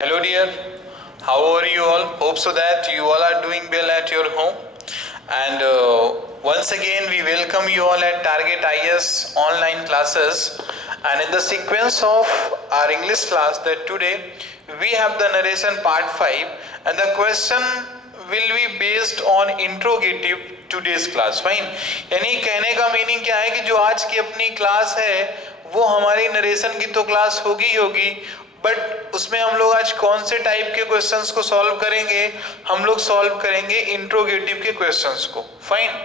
Hello dear, how are you all? Hope so that you all are doing well at your home. And once again we welcome you all at Target IS online classes. And in the sequence of our English class, that today we have the narration part 5 and the question will be based on interrogative today's class. Fine. यानी कहने का meaning क्या है कि जो आज की अपनी क्लास है वो हमारी नरेशन की तो क्लास होगी, बट उसमें हम लोग आज कौन से टाइप के क्वेश्चंस को सॉल्व करेंगे? हम लोग सॉल्व करेंगे इंट्रोगेटिव के क्वेश्चंस को। फाइन।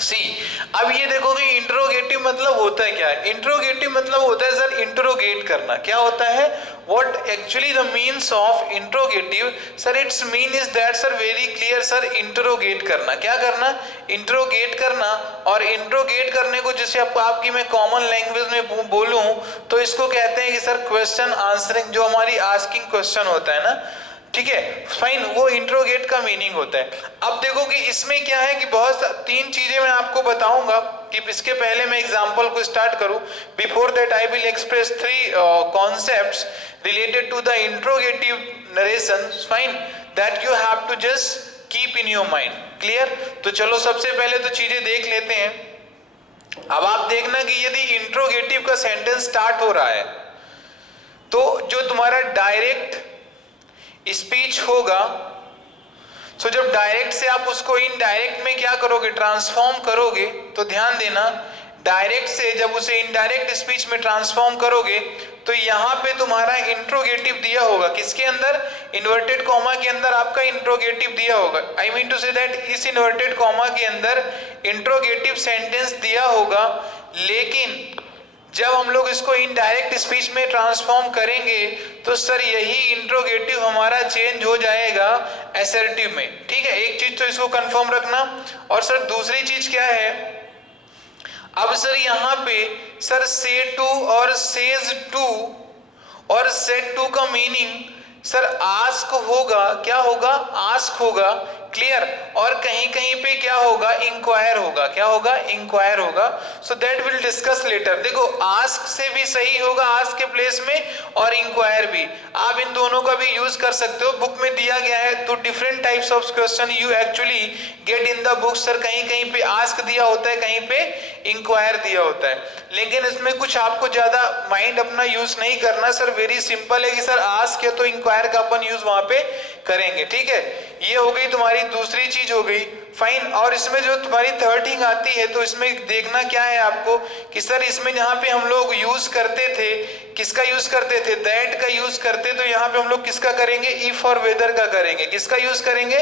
सी, अब ये देखो कि इंट्रोगेटिव मतलब होता है क्या? इंट्रोगेटिव मतलब होता है सर इंट्रोगेट करना। क्या होता है? What actually the means of interrogative? Sir it's mean is that sir very clear sir, interrogate करना। क्या करना? इंट्रोगेट करना। और इंट्रोगेट करने को जैसे आपकी मैं कॉमन लैंग्वेज में बोलूं तो इसको कहते हैं कि सर क्वेश्चन आंसरिंग, जो हमारी आस्किंग क्वेश्चन होता है ना, ठीक है, फाइन, वो इंट्रोगेट का मीनिंग होता है। अब देखो कि इसमें क्या है कि बहुत तीन चीजें मैं आपको बताऊंगा कि इसके पहले मैं एग्जांपल को स्टार्ट करूं। Before that I will express 3 concepts related to the interrogative narration, fine, that you have to just keep in your mind. Clear? तो चलो सबसे पहले तो चीजें देख लेते हैं। अब आप देखना कि यदि इंट्रोगेटिव का सेंटेंस स्टार्ट हो रहा है तो जो तुम्हारा डायरेक्ट स्पीच होगा, सो जब डायरेक्ट से आप उसको इनडायरेक्ट में क्या करोगे? ट्रांसफॉर्म करोगे। तो ध्यान देना, डायरेक्ट से जब उसे इनडायरेक्ट स्पीच में ट्रांसफॉर्म करोगे तो यहां पे तुम्हारा इंट्रोगेटिव दिया होगा। किसके अंदर? इन्वर्टेड कॉमा के अंदर आपका इंट्रोगेटिव दिया होगा। I mean to say that इस इन्वर्टेड कॉमा के अंदर इंट्रोगेटिव सेंटेंस दिया होगा, लेकिन जब हम लोग इसको इनडायरेक्ट स्पीच में ट्रांसफॉर्म करेंगे तो सर यही इंट्रोगेटिव हमारा चेंज हो जाएगा असर्टिव में। ठीक है, एक चीज तो इसको कंफर्म रखना। और सर दूसरी चीज क्या है? अब सर यहाँ पे सर से टू और सेज टू और सेड टू का मीनिंग सर आस्क होगा। क्या होगा? आस्क होगा। क्लियर? और कहीं कहीं पे क्या होगा? इंक्वायर होगा। क्या होगा? इंक्वायर होगा। So that will discuss later. देखो, आस्क से भी सही होगा आस्क के प्लेस में, और इंक्वायर भी। आप इन दोनों का भी यूज कर सकते हो। बुक में दिया गया है तो different types of question you actually get in the book. Sir कहीं कहीं पे आस्क दिया होता है, कहीं पे इंक्वायर दिया होता है, लेकिन इसमें कुछ आपको ज्यादा माइंड अपना यूज नहीं करना। सर वेरी सिंपल है कि सर आस्क है तो इंक्वायर का अपन यूज वहां पे करेंगे। ठीक है, ये हो गई तुम्हारी दूसरी चीज हो गई। फाइन। और इसमें जो तुम्हारी थर्ड थिंग आती है तो इसमें देखना क्या है आपको कि सर इसमें जहां पे हम लोग यूज करते थे, किसका यूज करते थे? दैट का यूज करते, तो यहाँ पे हम लोग किसका करेंगे? इफ और वेदर का करेंगे। किसका यूज करेंगे?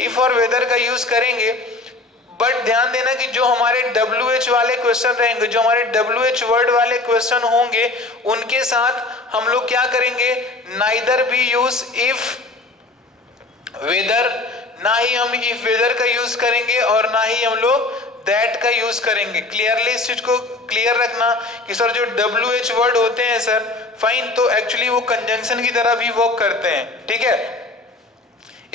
इफ और वेदर का यूज करेंगे। बट ध्यान देना कि जो हमारे WH वाले क्वेश्चन रहेंगे, जो हमारे WH वर्ड वाले क्वेश्चन होंगे, उनके साथ हम लोग क्या करेंगे? नाइदर भी यूज इफ वेदर, ना ही हम इफ वेदर का यूज करेंगे और ना ही हम लोग दैट का यूज करेंगे। क्लियरली इस चीज को क्लियर रखना कि सर जो WH वर्ड होते हैं सर, फाइन, तो एक्चुअली वो कंजंक्शन की तरह भी वर्क करते हैं। ठीक है,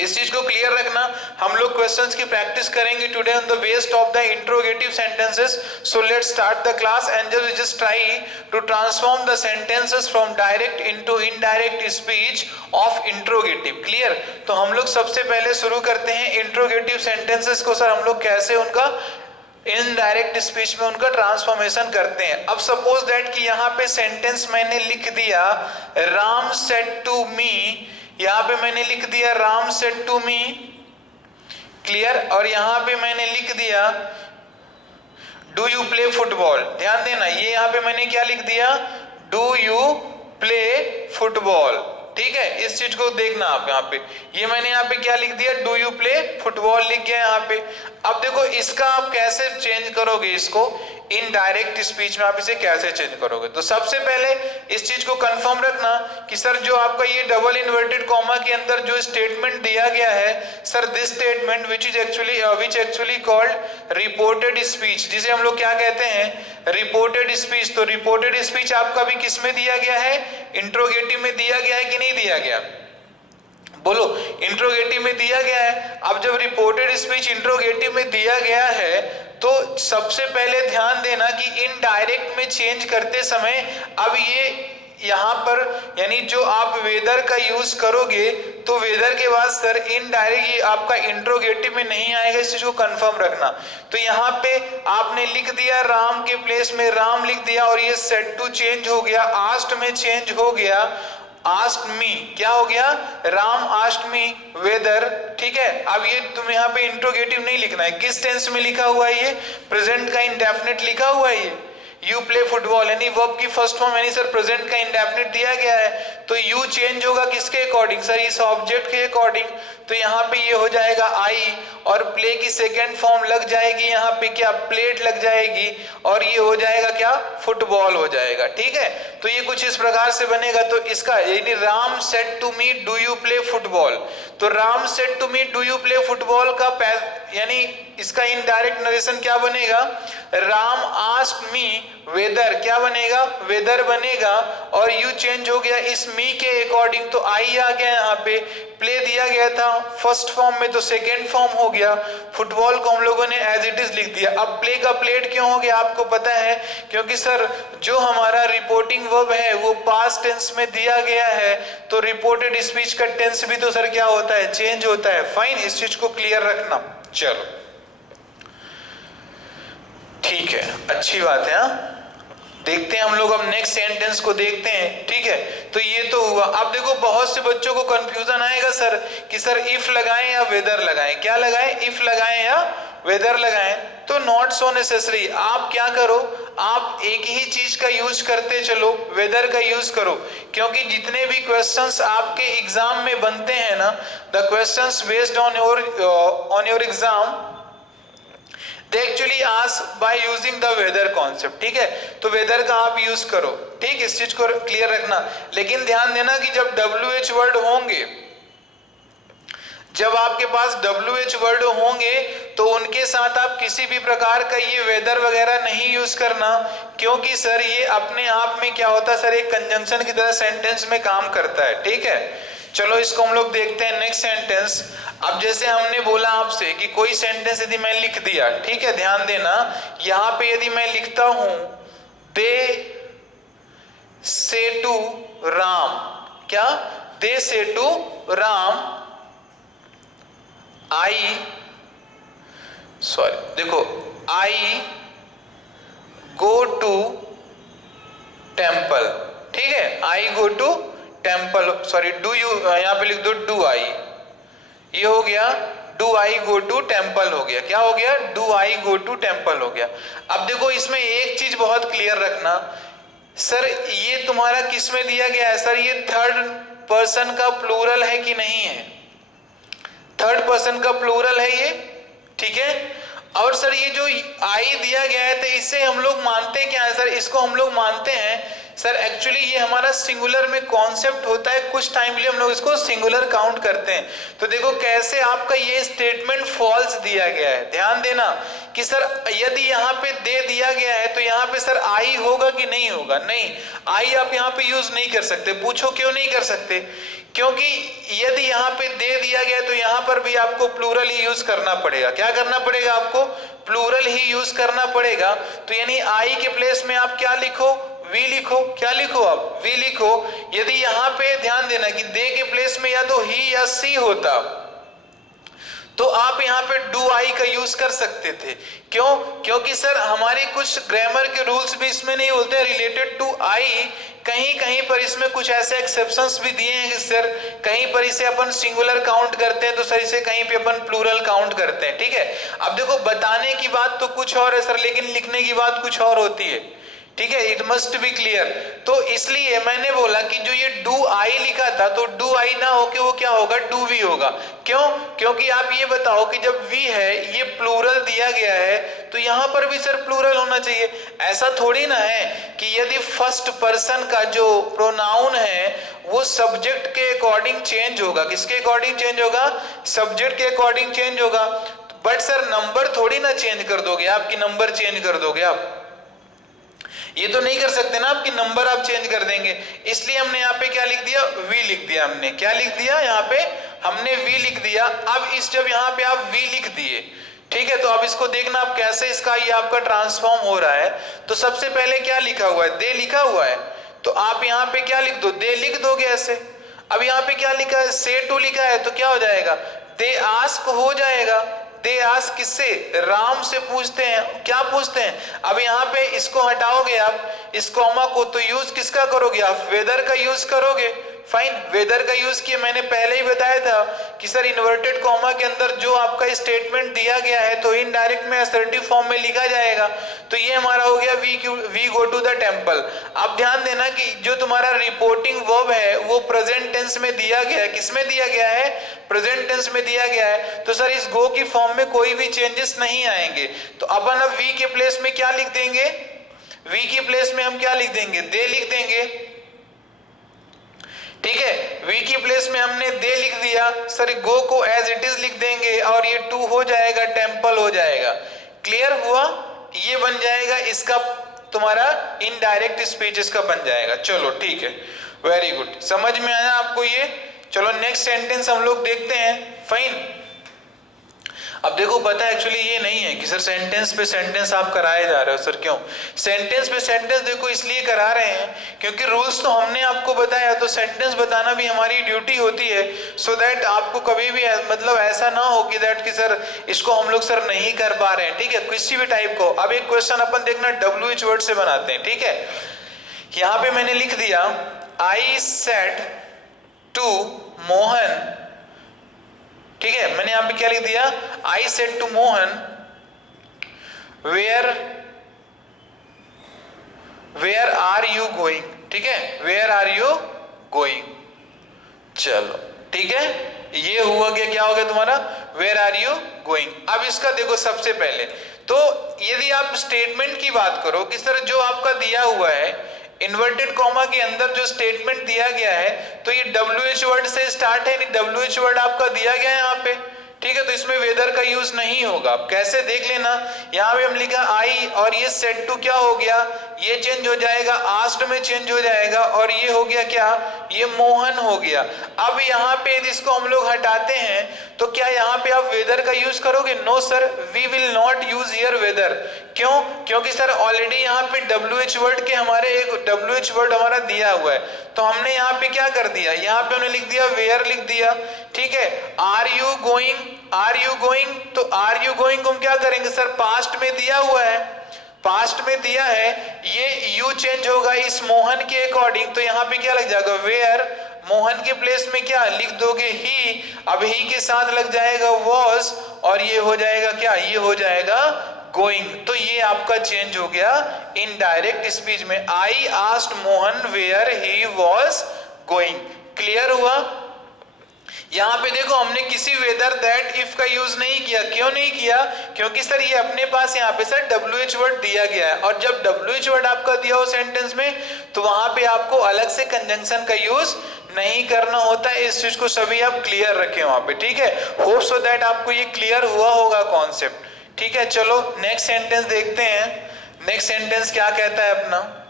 इस चीज को क्लियर रखना। हम लोग क्वेश्चंस की प्रैक्टिस करेंगे today on the based of the interrogative sentences. So let's start the class and just try to transform the sentences from direct into indirect speech of interrogative. Clear? तो हम लोग सबसे पहले शुरू करते हैं इंट्रोगेटिव सेंटेंसेस को। सर हम लोग कैसे उनका इनडायरेक्ट स्पीच में उनका ट्रांसफॉर्मेशन करते हैं। अब सपोज दैट कि यहाँ पे सेंटेंस मैंने लिख दिया राम सेड टू मी, यहां पे मैंने लिख दिया Ram said to me. Clear? और यहां पे मैंने लिख दिया डू यू प्ले फुटबॉल। ध्यान देना, ये यहां पे मैंने क्या लिख दिया? Do you play football. ठीक है, इस चीज को देखना आप। यहाँ पे ये मैंने यहाँ पे क्या लिख दिया? डू यू प्ले फुटबॉल लिख गया यहाँ पे। अब देखो इसका आप कैसे चेंज करोगे, इसको इनडायरेक्ट स्पीच में आप इसे कैसे चेंज करोगे? तो सबसे पहले इस चीज को कंफर्म रखना कि सर जो आपका ये डबल इन्वर्टेड कॉमा के अंदर जो स्टेटमेंट दिया गया है sir, this statement which actually called reported speech, जिसे हम लोग क्या कहते हैं? Reported speech. तो रिपोर्टेड स्पीच आपका भी किस में दिया गया है? इंट्रोगेटिव में दिया गया है कि नहीं दिया गया? बोलो, इंट्रोगेटिव में दिया गया है। अब जब रिपोर्टेड स्पीच इंट्रोगेटिव में दिया गया है तो सबसे पहले ध्यान देना कि इनडायरेक्ट में चेंज करते समय अब ये यहाँ पर यानी जो आप वेदर का यूज करोगे तो वेदर के बाद सर इनडायरेक्ट ये आपका इंट्रोगेटिव में नहीं आएगा, इस चीज को कंफर्म रखना। तो यहाँ पे आपने लिख दिया राम के प्लेस में राम लिख दिया और ये सेड टू चेंज हो गया, आस्ट में चेंज हो गया, आस्क्ड मी क्या हो गया, राम आस्क्ड मी वेदर। ठीक है, अब ये तुम यहाँ पे इंट्रोगेटिव नहीं लिखना है। किस टेंस में लिखा हुआ है ये, प्रेजेंट का इंडेफिनिट लिखा हुआ है ये, यू प्ले फुटबॉल यानी वर्ब की फर्स्ट फॉर्म यानी सर प्रेजेंट का इंडेफिनिट दिया गया है, तो यू चेंज होगा किसके अकॉर्डिंग सर, इस ऑब्जेक्ट के अकॉर्डिंग। तो यहाँ पे ये हो जाएगा आई और प्ले की सेकेंड फॉर्म लग जाएगी यहाँ पे क्या, प्लेट लग जाएगी और ये हो जाएगा क्या, फुटबॉल हो जाएगा। ठीक है, तो ये कुछ इस प्रकार से बनेगा। तो इसका यानी Ram said to me do you play football, तो Ram said to me do you play football का यानी इसका इनडायरेक्ट नरेशन क्या बनेगा, राम आस्क्ड मी वेदर क्या बनेगा, वेदर बनेगा और यू चेंज हो गया इस मी के अकॉर्डिंग, तो आई आ गया यहाँ पे, प्ले दिया गया था फर्स्ट फॉर्म में तो सेकेंड फॉर्म हो गया, फुटबॉल को हम लोगों ने एज इट इज लिख दिया। अब प्ले का प्लेड क्यों हो गया आपको पता है, क्योंकि सर जो हमारा रिपोर्टिंग वर्ब है वो पास्ट टेंस में दिया गया है, तो रिपोर्टेड स्पीच का टेंस भी तो सर क्या होता है, चेंज होता है। फाइन, इस चीज को क्लियर रखना। चलो ठीक है, अच्छी बात है। देखते हैं हम लोग अब नेक्स्ट सेंटेंस को देखते हैं। ठीक है, तो ये तो हुआ। अब देखो बहुत से बच्चों को कंफ्यूजन आएगा सर कि सर इफ लगाएं या वेदर लगाएं, क्या लगाएं, इफ लगाएं या वेदर लगाएं। तो नॉट सो नेसेसरी, आप क्या करो, आप एक ही चीज का यूज करते चलो, वेदर का यूज करो, क्योंकि जितने भी क्वेश्चंस आपके एग्जाम में बनते हैं ना, the questions based on your exam they actually ask by using the weather concept। ठीक है, तो वेदर का आप यूज करो। ठीक, इस चीज को क्लियर रखना। लेकिन ध्यान देना कि जब WH वर्ड होंगे, जब आपके पास WH वर्ड होंगे तो उनके साथ आप किसी भी प्रकार का ये वेदर वगैरह नहीं यूज करना, क्योंकि सर ये अपने आप में क्या होता है सर, एक कंजंक्शन की तरह सेंटेंस में काम करता है। ठीक है, चलो इसको हम लोग देखते हैं नेक्स्ट सेंटेंस। अब जैसे हमने बोला आपसे कि कोई सेंटेंस यदि मैं लिख दिया, ठीक है ध्यान देना, यहां पे यदि मैं लिखता हूं दे से टू राम, क्या, दे से टू राम आई, सॉरी देखो, आई गो टू टेम्पल। ठीक है, I go to temple, sorry do you, यहां पे लिख दो डू आई, ये हो गया do I go to temple हो गया, क्या हो गया, do I go to temple हो गया। अब देखो इसमें एक चीज बहुत क्लियर रखना, सर ये तुम्हारा किस में दिया गया है सर, ये थर्ड पर्सन का प्लूरल है कि नहीं है, थर्ड पर्सन का प्लूरल है ये। ठीक है, और सर ये जो आई दिया गया है तो इससे हम लोग मानते क्या है सर, इसको हम लोग मानते हैं सर एक्चुअली ये हमारा सिंगुलर में कॉन्सेप्ट होता है, कुछ टाइम के लिए हम लोग इसको सिंगुलर काउंट करते हैं। तो देखो कैसे आपका ये स्टेटमेंट फॉल्स दिया गया है, ध्यान देना कि सर यदि यहाँ पे दे दिया गया है तो यहाँ पे सर आई होगा कि नहीं होगा, नहीं, आई आप यहाँ पे यूज नहीं कर सकते। पूछो क्यों नहीं कर सकते, क्योंकि यदि यहाँ पे दे दिया गया तो यहाँ पर भी आपको प्लूरल ही यूज करना पड़ेगा। क्या करना पड़ेगा आपको, प्लूरल ही यूज करना पड़ेगा। तो यानी आई के प्लेस में आप क्या लिखो, वी लिखो, क्या लिखो आप, वी लिखो। यदि यहाँ पे ध्यान देना कि दे के प्लेस में या तो ही या सी होता तो आप यहाँ पे डू आई का यूज कर सकते थे। क्यों, क्योंकि सर हमारे कुछ ग्रामर के रूल्स भी इसमें नहीं होते रिलेटेड टू आई, कहीं कहीं पर इसमें कुछ ऐसे एक्सेप्शंस भी दिए हैं कि सर कहीं पर इसे अपन सिंगुलर काउंट करते हैं तो सर इसे कहीं पे अपन प्लूरल काउंट करते हैं। ठीक है, अब देखो बताने की बात तो कुछ और है सर, लेकिन लिखने की बात कुछ और होती है। ठीक है, इट मस्ट बी क्लियर। तो इसलिए मैंने बोला कि जो ये डू आई लिखा था तो डू आई ना होके वो क्या होगा, डू वी होगा। क्यों, क्योंकि आप ये बताओ कि जब वी है, ये प्लूरल दिया गया है तो यहां पर भी सर प्लूरल होना चाहिए। ऐसा थोड़ी ना है कि यदि फर्स्ट पर्सन का जो प्रोनाउन है वो सब्जेक्ट के अकॉर्डिंग चेंज होगा, किसके अकॉर्डिंग चेंज होगा, सब्जेक्ट के अकॉर्डिंग चेंज होगा। बट सर नंबर थोड़ी ना चेंज कर दोगे आप, कि नंबर चेंज कर दोगे आप, ये तो नहीं कर सकते ना आपकी नंबर आप चेंज कर देंगे। इसलिए हमने यहाँ पे क्या लिख दिया, वी लिख दिया। हमने क्या लिख दिया, यहाँ पे हमने वी लिख दिया। अब इस जब यहाँ पे आप वी लिख दिए ठीक है, तो अब इसको देखना आप कैसे इसका ये आपका ट्रांसफॉर्म हो रहा है। तो सबसे पहले क्या लिखा हुआ है, दे लिखा हुआ है, तो आप यहाँ पे क्या लिख दो, दे लिख दोगे ऐसे। अब यहाँ पे क्या लिखा है, से टू लिखा है, तो क्या हो जाएगा, दे आस्क हो जाएगा। दे आस्क किससे, राम से पूछते हैं, क्या पूछते हैं। अब यहाँ पे इसको हटाओगे आप, इस कॉमा को, तो यूज किसका करोगे आप, वेदर का यूज करोगे। फाइन, वेदर का यूज किया, मैंने पहले ही बताया था कि सर इन्वर्टेड कॉमा के अंदर जो आपका स्टेटमेंट दिया गया है तो इनडायरेक्ट में असर्टिव फॉर्म में लिखा जाएगा। तो ये हमारा हो गया we go to the temple. अब ध्यान देना कि जो तुम्हारा रिपोर्टिंग वर्ब है वो प्रेजेंट टेंस में दिया गया है, किसमें दिया गया है, प्रेजेंट टेंस में दिया गया है। तो सर इस गो की फॉर्म में कोई भी चेंजेस नहीं आएंगे, तो अपन अब वी के प्लेस में क्या लिख देंगे, वी की प्लेस में हम क्या लिख देंगे, दे लिख देंगे। ठीक है, वी की प्लेस में हमने दे लिख दिया, सर गो को एज इट इज लिख देंगे और ये टू हो जाएगा, टेम्पल हो जाएगा। क्लियर हुआ, ये बन जाएगा इसका तुम्हारा इनडायरेक्ट स्पीच इसका बन जाएगा। चलो ठीक है, वेरी गुड, समझ में आया आपको ये। चलो नेक्स्ट सेंटेंस हम लोग देखते हैं। फाइन, अब देखो पता है एक्चुअली ये नहीं है कि सर सेंटेंस पे सेंटेंस आप कराए जा रहे हो। सर क्यों सेंटेंस पे सेंटेंस, देखो इसलिए करा रहे हैं क्योंकि रूल्स तो हमने आपको बताया, तो सेंटेंस बताना भी हमारी ड्यूटी होती है, सो दैट आपको कभी भी मतलब ऐसा ना हो कि दैट कि सर इसको हम लोग सर नहीं कर पा रहे हैं। ठीक है, किसी भी टाइप को। अब एक क्वेश्चन अपन देखना WH वर्ड से बनाते हैं। ठीक है, यहाँ पे मैंने लिख दिया आई सेड टू मोहन। ठीक है, मैंने यहां पे क्या लिख दिया, I said to Mohan where are you going. ठीक है, वेयर आर यू गोइंग। चलो ठीक है, ये हुआ क्या हो गया तुम्हारा, वेयर आर यू गोइंग। अब इसका देखो सबसे पहले तो यदि आप स्टेटमेंट की बात करो कि सर जो आपका दिया हुआ है इन्वर्टेड कॉमा के अंदर जो स्टेटमेंट दिया गया है, तो ये WH वर्ड से स्टार्ट है, WH वर्ड आपका दिया गया है यहाँ पे। ठीक है, तो इसमें वेदर का यूज नहीं होगा। आप कैसे देख लेना, यहाँ पे हम लिखा आई और ये सेड टू क्या हो गया, ये चेंज हो जाएगा, आस्क्ड में चेंज हो जाएगा और ये हो गया क्या, ये मोहन हो गया। अब यहाँ पे यदि इसको हम लोग हटाते हैं तो क्या यहाँ पे आप वेदर का यूज करोगे, no sir, we will not use here whether. क्यों, क्योंकि सर ऑलरेडी यहाँ पे WH वर्ड के हमारे एक WH वर्ड हमारा दिया हुआ है, तो हमने यहाँ पे क्या कर दिया, यहाँ पे हमने लिख दिया वेयर लिख दिया। ठीक है, are you going, are you going, तो आर यू गोइंग को हम क्या करेंगे सर, पास्ट में दिया हुआ है, पास्ट में दिया है, ये यू चेंज होगा इस मोहन के अकॉर्डिंग, तो यहाँ पे क्या लग जाएगा वेयर, मोहन के प्लेस में क्या लिख दोगे ही, अब ही के साथ लग जाएगा वॉज और ये हो जाएगा क्या, ये हो जाएगा गोइंग। तो ये आपका चेंज हो गया इनडायरेक्ट स्पीच में, I asked Mohan where he was going. Clear हुआ। यहाँ पे देखो हमने किसी वेदर दैट इफ का यूज नहीं किया। क्यों नहीं किया, क्योंकि सर ये अपने पास यहाँ पे सर WH वर्ड दिया गया है और जब WH वर्ड आपका दिया हो सेंटेंस में तो वहां पे आपको अलग से कंजंक्शन का यूज नहीं करना होता है। इस चीज को सभी आप क्लियर रखें वहां पे। ठीक है, होप सो दैट आपको ये क्लियर हुआ होगा कॉन्सेप्ट। ठीक है, चलो नेक्स्ट सेंटेंस देखते हैं। नेक्स्ट सेंटेंस क्या कहता है अपना,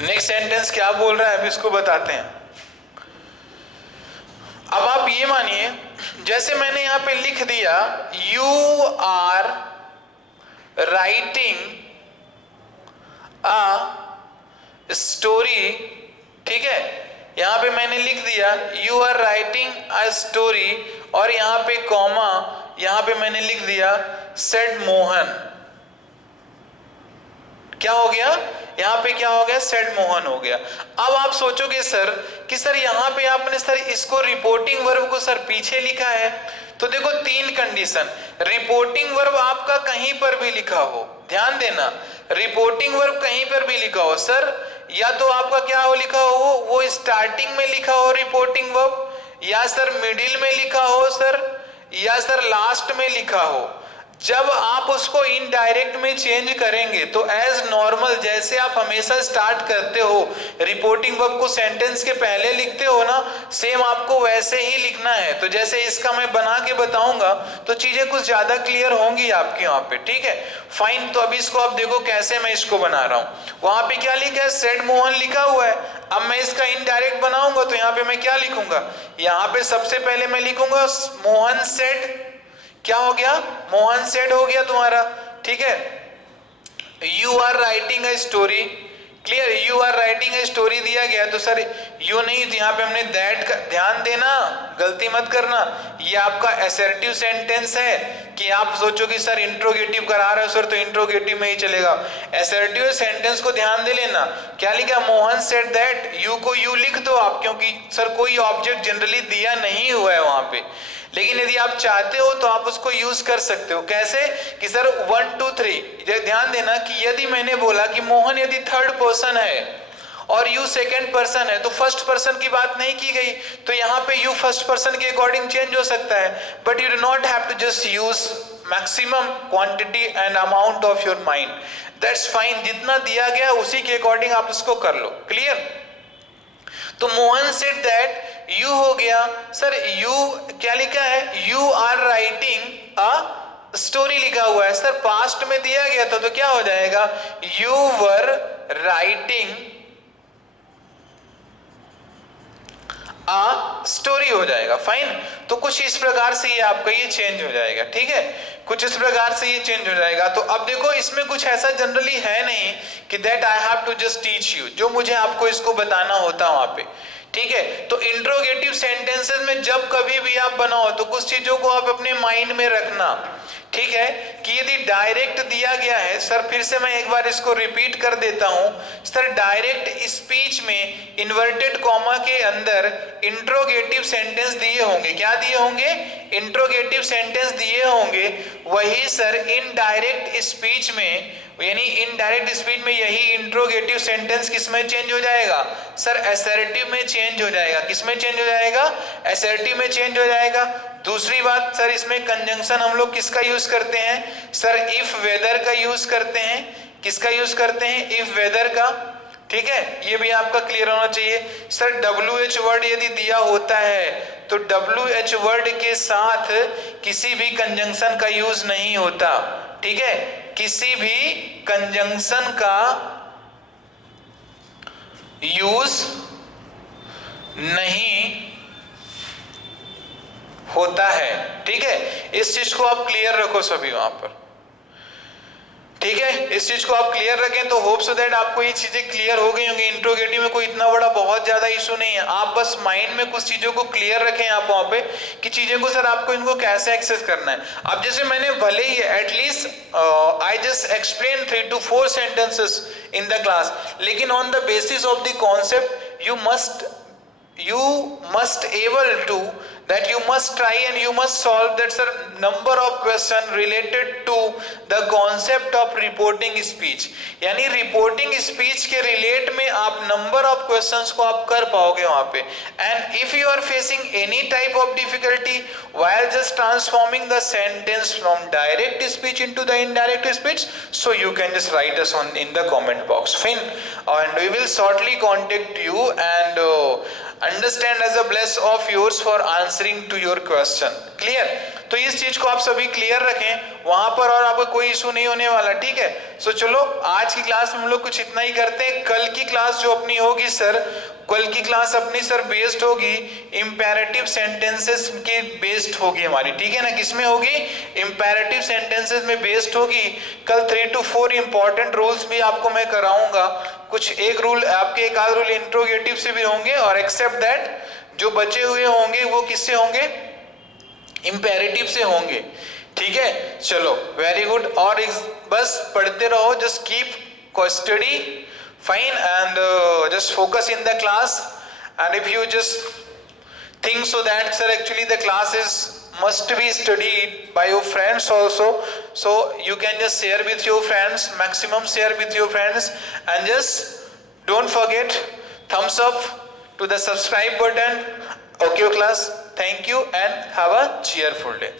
नेक्स्ट सेंटेंस क्या बोल रहा है अभी इसको बताते हैं। अब आप ये मानिए जैसे मैंने यहां पे लिख दिया you are writing a story. ठीक है, यहां पे मैंने लिख दिया you are writing a story और यहां पे कॉमा, यहां पे मैंने लिख दिया सेड मोहन। क्या हो गया, यहाँ पे क्या हो गया, सेड मोहन हो गया। अब आप सोचोगे सर कि सर यहाँ पे आपने सर इसको रिपोर्टिंग वर्ब को सर पीछे लिखा है, तो देखो तीन कंडीशन, रिपोर्टिंग वर्ब आपका कहीं पर भी लिखा हो, ध्यान देना, रिपोर्टिंग वर्ब कहीं पर भी लिखा हो सर, या तो आपका क्या हो लिखा हो, वो स्टार्टिंग में लिखा हो रिपोर्टिंग वर्ब, या सर मिडिल में लिखा हो सर, या सर लास्ट में लिखा हो। जब आप उसको इनडायरेक्ट में चेंज करेंगे तो एज नॉर्मल जैसे आप हमेशा स्टार्ट करते हो, रिपोर्टिंग वर्ब को सेंटेंस के पहले लिखते हो ना, सेम आपको वैसे ही लिखना है। तो जैसे इसका मैं बना के बताऊंगा तो चीजें कुछ ज्यादा क्लियर होंगी आपकी वहां पे, ठीक है। फाइन, तो अभी इसको आप देखो कैसे मैं इसको बना रहा हूं। वहां पे क्या लिखा है, सेड मोहन लिखा हुआ है। अब मैं इसका इनडायरेक्ट बनाऊंगा तो यहाँ पे मैं क्या लिखूंगा, यहाँ पे सबसे पहले मैं लिखूंगा मोहन सेड, क्या हो गया, मोहन सेड हो गया तुम्हारा, ठीक है। You are writing a story, clear, you are writing a story दिया गया तो सर यू नहीं, तो यहाँ पे हमने दैट का ध्यान देना, गलती मत करना। ये आपका असर्टिव सेंटेंस है कि आप सोचो कि सर इंट्रोगेटिव करा रहे हो सर तो इंट्रोगेटिव में ही चलेगा। असर्टिव सेंटेंस को ध्यान दे लेना। क्या लिखा, मोहन सेड दैट, यू को यू लिख दो आप, क्योंकि सर कोई ऑब्जेक्ट जनरली दिया नहीं हुआ है वहां पे, लेकिन यदि आप चाहते हो तो आप उसको यूज कर सकते हो। कैसे कि सर 1 2 3, ध्यान देना कि यदि मैंने बोला कि मोहन यदि थर्ड पर्सन है और यू सेकंड पर्सन है तो फर्स्ट पर्सन की बात नहीं की गई, तो यहाँ पे यू फर्स्ट पर्सन के अकॉर्डिंग चेंज हो सकता है, but you do not have to just use maximum quantity and amount of your mind, that's fine. जितना दिया गया उसी के अकॉर्डिंग आप उसको कर लो, क्लियर। तो मोहन सेड दैट, यू हो गया, सर यू क्या लिखा है, you are writing a story लिखा हुआ है, सर पास्ट में दिया गया था तो क्या हो जाएगा, you were writing a story हो जाएगा। फाइन, तो कुछ इस प्रकार से ये आपका ये चेंज हो जाएगा, ठीक है, कुछ इस प्रकार से ये चेंज हो जाएगा। तो अब देखो इसमें कुछ ऐसा जनरली है नहीं कि that I have to just teach you, जो मुझे आपको इसको बताना होता वहां पे, ठीक है। तो इंट्रोगेटिव सेंटेंसेस में जब कभी भी आप बनाओ तो कुछ चीजों को आप अपने माइंड में रखना, ठीक है, कि यदि डायरेक्ट दिया गया है, सर फिर से मैं एक बार इसको रिपीट कर देता हूं, सर डायरेक्ट स्पीच में इन्वर्टेड कॉमा के अंदर इंट्रोगेटिव सेंटेंस दिए होंगे, क्या दिए होंगे, इंट्रोगेटिव सेंटेंस दिए होंगे। वही सर इनडायरेक्ट स्पीच में, यानी इनडायरेक्ट स्पीच में यही इंट्रोगेटिव सेंटेंस किसमें चेंज हो जाएगा, सर असर्टिव में चेंज हो जाएगा। किसमें चेंज हो जाएगा, असर्टिव में चेंज हो जाएगा। दूसरी बात सर, इसमें कंजंक्शन हम लोग किसका यूज करते हैं, सर इफ वेदर का यूज करते हैं। किसका यूज करते हैं, इफ वेदर का, ठीक है, ये भी आपका क्लियर होना चाहिए। सर WH वर्ड यदि दिया होता है तो WH वर्ड के साथ किसी भी कंजंक्शन का यूज नहीं होता, ठीक है, किसी भी कंजंक्शन का यूज नहीं होता है, ठीक है। इस चीज को आप क्लियर रखो सभी वहां पर, ठीक है, इस चीज को आप क्लियर रखें। तो होप सो दैट आपको ये चीजें क्लियर हो गई होंगी। इंट्रोगेटिव में कोई इतना बड़ा बहुत ज्यादा इशू नहीं है, आप बस माइंड में कुछ चीजों को क्लियर रखें आप वहां पे कि चीजें को सर आपको इनको कैसे एक्सेस करना है। अब जैसे मैंने भले ही at least I just explain 3 to 4 sentences in the class, लेकिन on the basis of the concept you must able to that you must try and you must solve that sir number of question related to the concept of reporting speech, यानी reporting speech के relate में आप number of questions को आप कर पाओगे वहां पे। And if you are facing any type of difficulty while just transforming the sentence from direct speech into the indirect speech, so you can just write us on in the comment box, fine, and we will shortly contact you and understand as a bless of yours for answering to your question, clear। तो इस चीज को आप सभी clear रखें वहां पर और आपको कोई इशू नहीं होने वाला, ठीक है। सो चलो आज की क्लास में हम लोग कुछ इतना ही करते हैं। कल की क्लास जो अपनी होगी सर, कल की क्लास अपनी सर बेस्ड होगी इंपेरेटिव सेंटेंसेस के बेस्ड होगी हमारी, ठीक है ना। किसमें होगी, इंपेरेटिव सेंटेंसेस में बेस्ड होगी। कल 3 to 4 इंपॉर्टेंट रूल्स भी आपको मैं कराऊंगा। कुछ एक रूल आपके, एक आध रूल इंट्रोगेटिव से भी होंगे, और एक्सेप्ट दैट जो बचे हुए होंगे वो किससे होंगे, इंपेरेटिव से होंगे, ठीक है। चलो वेरी गुड, और बस पढ़ते रहो, just keep study, fine, and just focus in the class. And if you just think so that sir actually the class is must be studied by your friends also, so you can just share with your friends, maximum share with your friends, and just don't forget thumbs up to the subscribe button. Okay class, thank you and have a cheerful day.